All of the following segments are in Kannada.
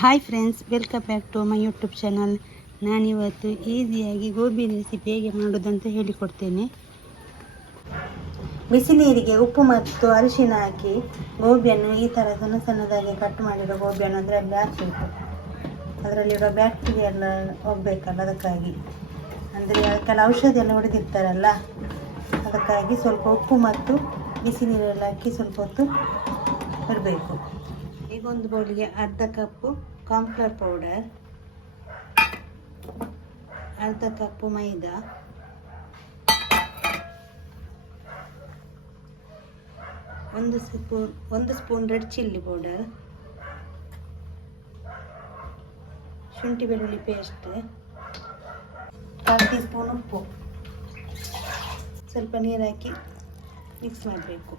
Hi friends, welcome back to my YouTube channel. ನಾನಿವತ್ತು ಈಸಿಯಾಗಿ ಗೋಬಿ ರೆಸಿಪಿ ಹೇಗೆ ಮಾಡೋದಂತ ಹೇಳಿಕೊಡ್ತೇನೆ. ಬಿಸಿ ನೀರಿಗೆ ಉಪ್ಪು ಮತ್ತು ಅರಿಶಿನ ಹಾಕಿ ಗೋಬಿಯನ್ನು ಈ ಥರ ಸಣ್ಣ ಸಣ್ಣದಾಗಿ ಕಟ್ ಮಾಡಿರೋ ಗೋಬಿಯನ್ನು ಅದರಲ್ಲಿ ಹಾಕಬೇಕು. ಅದರಲ್ಲಿರೋ ಬ್ಯಾಕ್ಟೀರಿಯಾ ಎಲ್ಲ ಹೋಗಬೇಕಲ್ಲ, ಅದಕ್ಕಾಗಿ ಅಂದರೆ ಅದಕ್ಕೆಲ್ಲ ಔಷಧಿ ಎಲ್ಲ ಹೊಡೆದಿರ್ತಾರಲ್ಲ, ಅದಕ್ಕಾಗಿ ಸ್ವಲ್ಪ ಉಪ್ಪು ಮತ್ತು ಬಿಸಿ ನೀರೆಲ್ಲ ಹಾಕಿ ಸ್ವಲ್ಪ ಹೊತ್ತು ಇರಬೇಕು. ಈಗ ಒಂದು ಬೌಲಿಗೆ ಅರ್ಧ ಕಪ್ಪು ಕಾರ್ನ್ಫ್ಲವರ್ ಪೌಡರ್, ಅರ್ಧ ಕಪ್ಪು ಮೈದಾ, ಒಂದು ಸ್ಪೂನ್ ರೆಡ್ ಚಿಲ್ಲಿ ಪೌಡರ್, ಶುಂಠಿ ಬೆಳ್ಳುಳ್ಳಿ ಪೇಸ್ಟ್, 1 ಟೀ ಸ್ಪೂನ್ ಉಪ್ಪು, ಸ್ವಲ್ಪ ನೀರು ಹಾಕಿ ಮಿಕ್ಸ್ ಮಾಡಬೇಕು.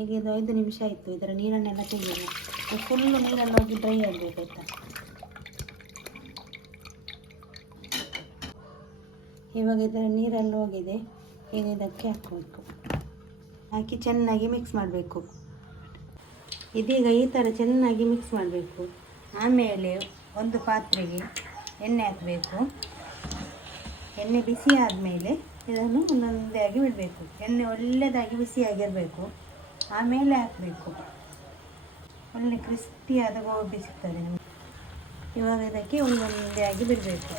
ಈಗ ಇದು 5 ನಿಮಿಷ ಆಯಿತು. ಇದರ ನೀರನ್ನೆಲ್ಲ ತೆಗೆಯೋಣ. ಫುಲ್ಲು ನೀರೆಲ್ಲ ಹೋಗಿ ಡ್ರೈ ಆಗಬೇಕು, ಆಯಿತಾ? ಇವಾಗ ಇದರ ನೀರೆಲ್ಲ ಹೋಗಿದೆ. ಈಗ ಇದಕ್ಕೆ ಹಾಕಬೇಕು. ಹಾಕಿ ಚೆನ್ನಾಗಿ ಮಿಕ್ಸ್ ಮಾಡಬೇಕು. ಇದೀಗ ಈ ಥರ ಚೆನ್ನಾಗಿ ಮಿಕ್ಸ್ ಮಾಡಬೇಕು. ಆಮೇಲೆ ಒಂದು ಪಾತ್ರೆಗೆ ಎಣ್ಣೆ ಹಾಕಬೇಕು. ಎಣ್ಣೆ ಬಿಸಿ ಆದಮೇಲೆ ಇದನ್ನು ಒಂದೊಂದೇ ಆಗಿ ಬಿಡಬೇಕು. ಎಣ್ಣೆ ಒಳ್ಳೆಯದಾಗಿ ಬಿಸಿಯಾಗಿರಬೇಕು. ಆಮೇಲೆ ಹಾಕಬೇಕು. ಒಳ್ಳೆ ಕ್ರಿಸ್ಪಿಯಾದ ಗೋಬಿ ಸಿಗ್ತದೆ ನಮಗೆ. ಇವಾಗ ಇದಕ್ಕೆ ಒಂದೊಂದೇ ಆಗಿ ಬಿಡಬೇಕು.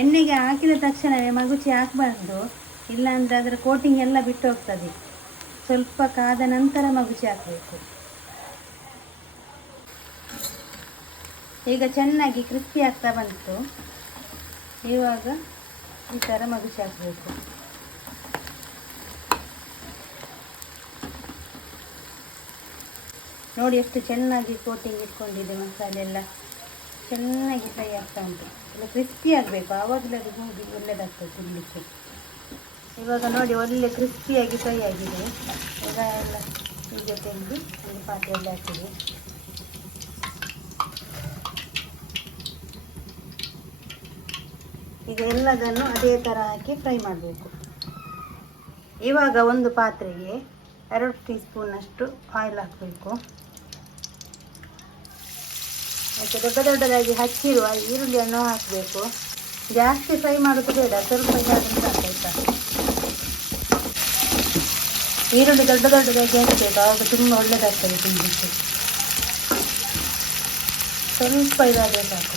ಎಣ್ಣೆಗೆ ಹಾಕಿದ ತಕ್ಷಣವೇ ಮಗುಚಿ ಹಾಕಬಾರ್ದು, ಇಲ್ಲಾಂದರೆ ಅದರ ಕೋಟಿಂಗ್ ಎಲ್ಲ ಬಿಟ್ಟು ಹೋಗ್ತದೆ. ಸ್ವಲ್ಪ ಕಾದ ನಂತರ ಮಗುಚಿ ಹಾಕಬೇಕು. ಈಗ ಚೆನ್ನಾಗಿ ಕ್ರಿಸ್ಪಿ ಆಗ್ತಾ ಬಂತು. ಇವಾಗ ಈ ಥರ ಮಗುಚಿ ಹಾಕಬೇಕು. ನೋಡಿ ಎಷ್ಟು ಚೆನ್ನಾಗಿ ಕೋಟಿಂಗ್ ಇಟ್ಕೊಂಡಿದೆ. ಮಸಾಲೆ ಎಲ್ಲ ಚೆನ್ನಾಗಿ ಫ್ರೈ ಆಗ್ತಾ ಉಂಟು. ಎಲ್ಲ ಕ್ರಿಸ್ಪಿ ಆಗಬೇಕು, ಆವಾಗಲೇ ಅದು ಗೋಬಿ ಒಳ್ಳೆಯದಾಗ್ತದೆ ತಿನ್ನಲಿಕ್ಕೆ. ಇವಾಗ ನೋಡಿ ಒಳ್ಳೆ ಕ್ರಿಸ್ಪಿಯಾಗಿ ಫ್ರೈ ಆಗಿದೆ. ಈಗ ಎಲ್ಲ ಹೀಗೆ ತೆಗೆದು ಒಂದು ಪಾತ್ರೆಯಲ್ಲಿ ಹಾಕಿದೆ. ಈಗ ಎಲ್ಲದನ್ನು ಅದೇ ಥರ ಹಾಕಿ ಫ್ರೈ ಮಾಡಬೇಕು. ಇವಾಗ ಒಂದು ಪಾತ್ರೆಗೆ 2 ಟೀ ಸ್ಪೂನಷ್ಟು ಆಯಿಲ್ ಹಾಕಬೇಕು. ಮತ್ತು ದೊಡ್ಡದಾಗಿ ಹಚ್ಚಿರುವ ಈರುಳ್ಳಿಯನ್ನು ಹಾಕಬೇಕು. ಜಾಸ್ತಿ ಫ್ರೈ ಮಾಡೋದು ಬೇಡ, ಸ್ವಲ್ಪ ಇದಾದರೆ ಸಾಕಾಯ್ತಾ. ಈರುಳ್ಳಿ ದೊಡ್ಡದಾಗಿ ಹಾಕಬೇಕು, ಆವಾಗ ತುಂಬ ಒಳ್ಳೆಯದಾಗ್ತದೆ ತಿನ್ನಲಿಕ್ಕೆ. ಸ್ವಲ್ಪ ಇದಾದರೆ ಸಾಕು.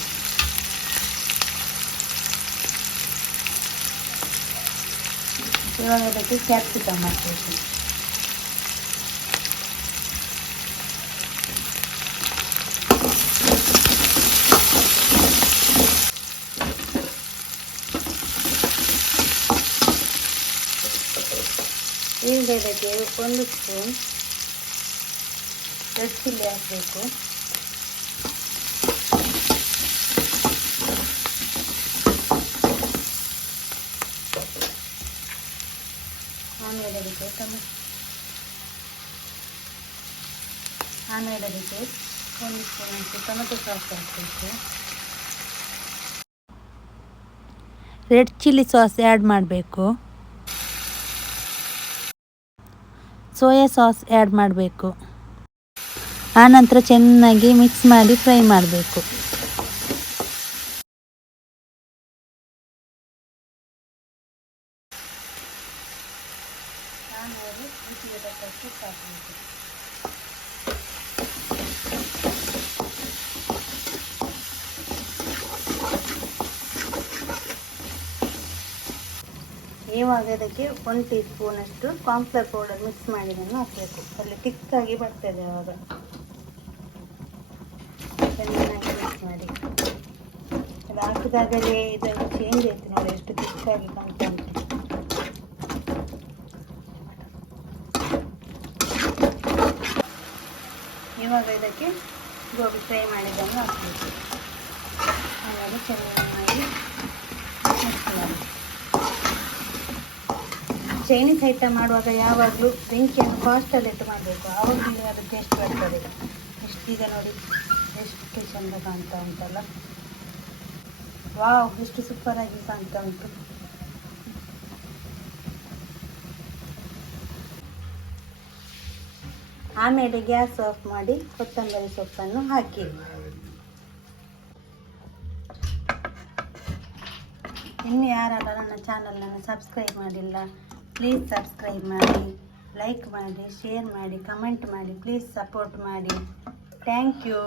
ಇವಾಗ ಇದಕ್ಕೆ ಕ್ಯಾಪ್ಸಿಕಮ್ ಹಾಕಬೇಕು. ಈಗ ಇದಕ್ಕೆ 1 ಸ್ಪೂನ್ ರೆಡ್ ಚಿಲ್ಲಿ ಹಾಕಬೇಕು. ಆಮೇಲೆ ಅದಕ್ಕೆ 1 ಸ್ಪೂನ್ ಟೊಮೆಟೊ ಸಾಸ್ ಹಾಕಬೇಕು. ರೆಡ್ ಚಿಲ್ಲಿ ಸಾಸ್ ಆ್ಯಡ್ ಮಾಡಬೇಕು. ಸೋಯಾ ಸಾಸ್ ಆ್ಯಡ್ ಮಾಡಬೇಕು. ಆನಂತರ ಚೆನ್ನಾಗಿ ಮಿಕ್ಸ್ ಮಾಡಿ ಫ್ರೈ ಮಾಡಬೇಕು. ಆಮೇಲೆ ರುಚಿಗೆ ತಕ್ಕಷ್ಟು ಹಾಕಬೇಕು. ಇವಾಗ ಇದಕ್ಕೆ 1 ಟೀ ಸ್ಪೂನಷ್ಟು ಕಾರ್ನ್ಫ್ಲವರ್ ಪೌಡರ್ ಮಿಕ್ಸ್ ಮಾಡಿದ್ದನ್ನು ಹಾಕಬೇಕು. ಅಲ್ಲಿ ತಿಕ್ಕಾಗಿ ಬರ್ತದೆ. ಆವಾಗ ಚೆನ್ನಾಗಿ ಮಿಕ್ಸ್ ಮಾಡಿ. ಅದು ಹಾಕಿದಾಗಲೇ ಇದನ್ನು ಚೇಂಜ್ ಆಯಿತು ನೋಡಿ, ಎಷ್ಟು ತಿಕ್ಕಾಗಿ ಕಾಣ್ತಾ ಉಂಟು. ಇವಾಗ ಇದಕ್ಕೆ ಗೋಬಿ ಫ್ರೈ ಮಾಡಿದ್ದನ್ನು ಹಾಕಬೇಕು. ಆಮೇಲೆ ಚೆನ್ನಾಗಿ ಮಿಕ್ಸ್ ಮಾಡಿ. ಚೈನೀಸ್ ಐಟಮ್ ಮಾಡುವಾಗ ಯಾವಾಗಲೂ ಬೆಂಕಿಯನ್ನು ಫಾಸ್ಟಲ್ಲಿ ಇಟ್ಟು ಮಾಡಬೇಕು, ಆವಾಗಲೇ ಅದು ಟೇಸ್ಟ್ ಬರ್ತದೆ. ಈಗ ನೋಡಿ ಎಷ್ಟು ಚೆಂದ ಕಾಣ್ತಾ ಉಂಟಲ್ಲ, ವಾವ್, ಎಷ್ಟು ಸೂಪರಾಗಿ ಕಾಣ್ತಾ ಉಂಟು. ಆಮೇಲೆ ಗ್ಯಾಸ್ ಆಫ್ ಮಾಡಿ ಕೊತ್ತಂಬರಿ ಸೊಪ್ಪನ್ನು ಹಾಕಿ. ಇನ್ನು ಯಾರೆಲ್ಲ ನನ್ನ ಚಾನಲನ್ನು ಸಬ್ಸ್ಕ್ರೈಬ್ ಮಾಡಿಲ್ಲ, ಪ್ಲೀಸ್ ಸಬ್ಸ್ಕ್ರೈಬ್ ಮಾಡಿ, ಲೈಕ್ ಮಾಡಿ, ಶೇರ್ ಮಾಡಿ, ಕಮೆಂಟ್ ಮಾಡಿ, ಪ್ಲೀಸ್ ಸಪೋರ್ಟ್ ಮಾಡಿ. Thank you.